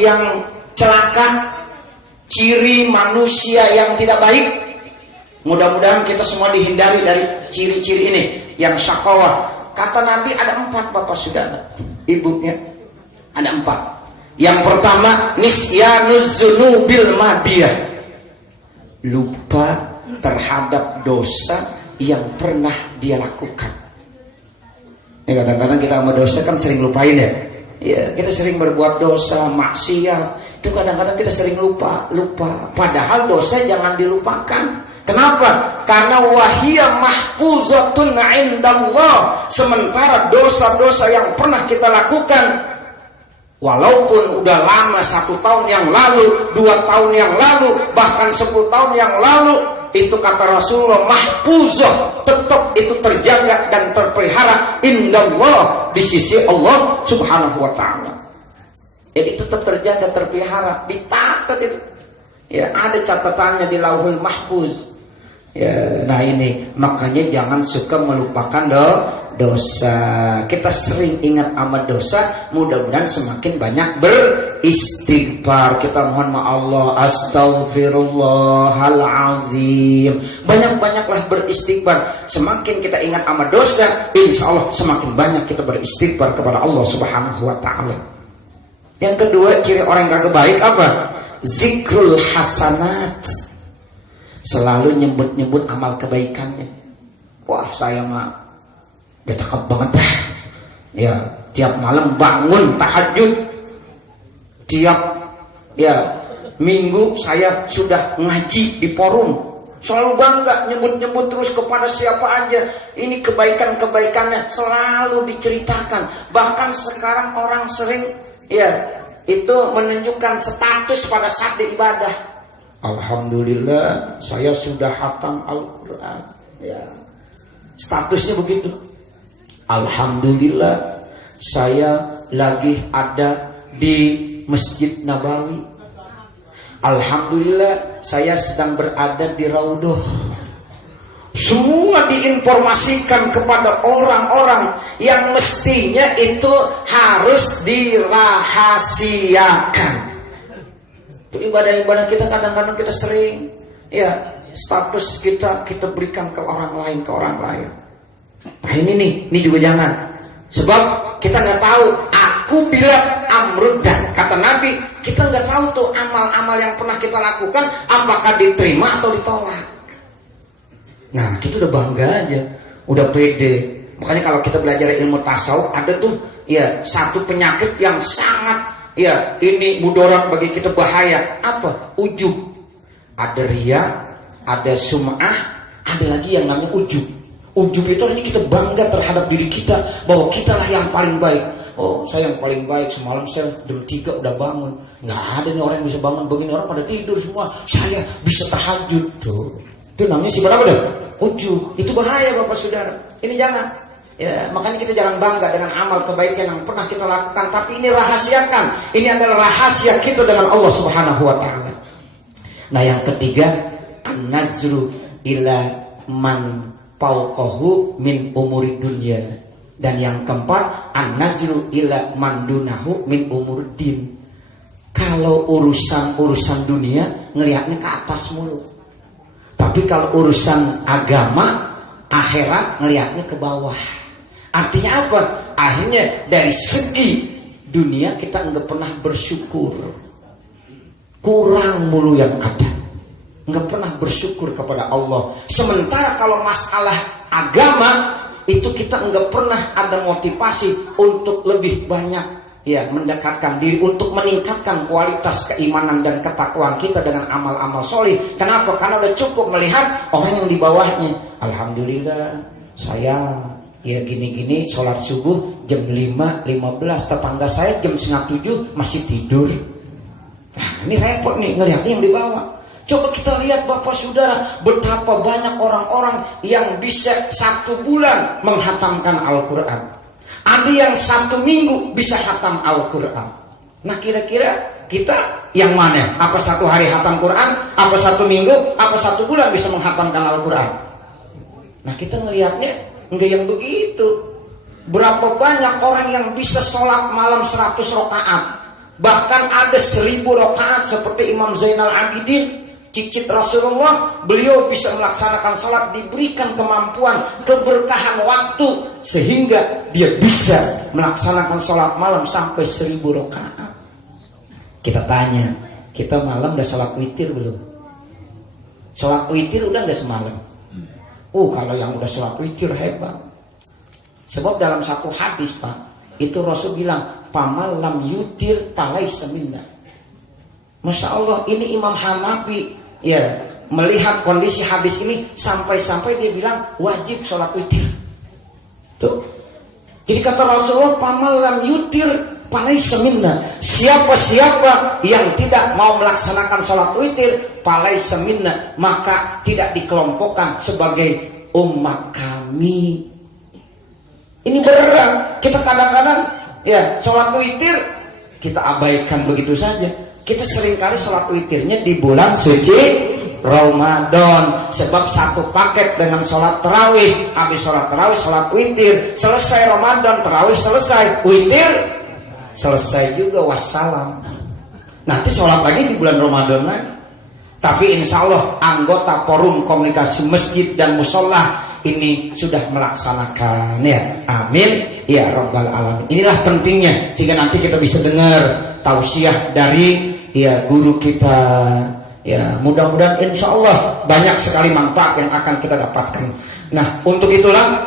yang celaka, ciri manusia yang tidak baik. Mudah-mudahan kita semua dihindari dari ciri-ciri ini yang syakawah. Kata Nabi ada 4 bapak saudara, ibunya ada 4. Yang pertama, nisyanuz dzunubil madiyah, lupa terhadap dosa yang pernah dia lakukan. Kadang-kadang kita sama dosa kan sering lupain ya. Ya, kita sering berbuat dosa, maksiat. Itu kadang-kadang kita sering lupa. Padahal dosa jangan dilupakan. Kenapa? Karena wahiyya mahfuzatun 'indallah. Sementara dosa-dosa yang pernah kita lakukan, walaupun udah lama, 1 tahun yang lalu, 2 tahun yang lalu, bahkan 10 tahun yang lalu, itu kata Rasulullah mahfuzah, tetap itu terjaga dan terpelihara indallah, di sisi Allah subhanahu wa ta'ala. Jadi tetap terjaga, terpelihara, dicatat itu. Ya, ada catatannya di Lauhul Mahfuz. Ya, nah ini makanya jangan suka melupakan dosa. Kita sering ingat sama dosa, mudah-mudahan semakin banyak beristighfar. Kita mohon sama Allah, astaghfirullahalazim. Banyak-banyaklah beristighfar. Semakin kita ingat sama dosa, insya Allah semakin banyak kita beristighfar kepada Allah subhanahu wa ta'ala. Yang kedua, ciri orang yang kagak baik apa? Zikrul hasanat. Selalu nyebut-nyebut amal kebaikannya. Wah, saya mah udah cakep banget dah. Ya, tiap malam bangun tahajud. Tiap minggu saya sudah ngaji di forum. Selalu bangga nyebut-nyebut terus kepada siapa aja. Ini kebaikan-kebaikannya selalu diceritakan. Bahkan sekarang orang sering itu menunjukkan status pada saat beribadah. Alhamdulillah saya sudah hatam Al-Quran. Ya, statusnya begitu. Alhamdulillah saya lagi ada di Masjid Nabawi. Alhamdulillah saya sedang berada di Raudhah. Semua diinformasikan kepada orang-orang yang mestinya itu harus dirahasiakan. Itu ibadah-ibadah kita kadang-kadang kita sering status kita berikan ke orang lain. Nah ini juga jangan. Sebab kita nggak tahu, aku bilang amrudan, kata Nabi, kita nggak tahu tuh amal-amal yang pernah kita lakukan apakah diterima atau ditolak. Nah kita udah bangga aja, udah pede. Makanya kalau kita belajar ilmu tasawuf ada tuh satu penyakit yang sangat ini mudarat bagi kita, bahaya. Apa? Ujub. Ada riya, ada sum'ah, ada lagi yang namanya ujub. Ujub itu hanya kita bangga terhadap diri kita bahwa kita lah yang paling baik. Oh, saya yang paling baik, semalam saya jam 3 udah bangun. Nggak ada nih orang yang bisa bangun begini, orang pada tidur semua. Saya bisa tahajud tuh. Itu namanya sifat apa dah? Ujub. Itu bahaya Bapak Saudara. Ini jangan. Ya, makanya kita jangan bangga dengan amal kebaikan yang pernah kita lakukan, tapi ini rahasiakan. Ini adalah rahasia kita dengan Allah Subhanahu wa taala. Nah, yang ketiga, an-nazru ila man fawqahu min umuri dunya. Dan yang keempat, an-nazru ila man dunahu min umuriddin. Kalau urusan dunia ngelihatnya ke atas mulu. Tapi kalau urusan agama, akhirat ngelihatnya ke bawah. Artinya apa? Akhirnya dari segi dunia kita nggak pernah bersyukur, kurang mulu yang ada, nggak pernah bersyukur kepada Allah. Sementara kalau masalah agama itu kita nggak pernah ada motivasi untuk lebih banyak mendekatkan diri, untuk meningkatkan kualitas keimanan dan ketakwaan kita dengan amal-amal soleh. Kenapa? Karena udah cukup melihat orang yang di bawahnya. Alhamdulillah saya gini-gini sholat subuh jam 5.15, tetangga saya jam 6.30 masih tidur. Nah ini repot nih ngelihatnya yang di bawah. Coba kita lihat Bapak Saudara, betapa banyak orang-orang yang bisa 1 bulan menghatamkan Al-Quran. Ada yang 1 minggu bisa hatam Al-Quran. Nah kira-kira kita yang mana? Apa 1 hari hatam Quran? Apa 1 minggu? Apa 1 bulan bisa menghatamkan Al-Quran? Nah kita ngelihatnya enggak yang begitu. Berapa banyak orang yang bisa sholat malam 100 rakaat, Bahkan ada 1000 rakaat seperti Imam Zainal Abidin, cicit Rasulullah. Beliau bisa melaksanakan sholat, diberikan kemampuan, keberkahan waktu, sehingga dia bisa melaksanakan sholat malam sampai 1000 rakaat. Kita tanya, kita malam udah sholat witir belum? Sholat witir udah nggak semalam? Kalau yang udah sholat witir hebat. Sebab dalam satu hadis, Pak, itu Rasul bilang, pamal lam yutir palaisa minna. Masya Allah, ini Imam Hanafi ya melihat kondisi hadis ini sampai-sampai dia bilang wajib sholat witir. Tuh. Jadi kata Rasulullah, pamal lam yutir palaisa minna. Siapa-siapa yang tidak mau melaksanakan sholat witir palaisa minna, maka tidak dikelompokkan sebagai umat kami. Ini beneran. Kita kadang-kadang ya sholat witir kita abaikan begitu saja. Kita seringkali sholat witirnya di bulan suci Ramadan, sebab satu paket dengan sholat tarawih. Habis sholat tarawih sholat witir, selesai Ramadan tarawih selesai, witir selesai juga, wassalam. Nanti sholat lagi di bulan Ramadan lagi. Tapi insya Allah anggota forum komunikasi masjid dan musola ini sudah melaksanakan ya. Amin ya rabbal alamin. Inilah pentingnya, sehingga nanti kita bisa dengar tausiah dari ya guru kita ya. Mudah-mudahan insya Allah banyak sekali manfaat yang akan kita dapatkan. Nah, untuk itulah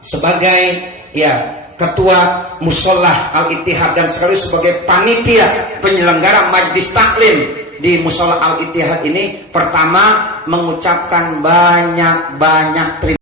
sebagai ya ketua musola Al-Ittihad dan sekaligus sebagai panitia penyelenggara majlis taklim di musola Al-Ittihad ini, pertama mengucapkan banyak-banyak terima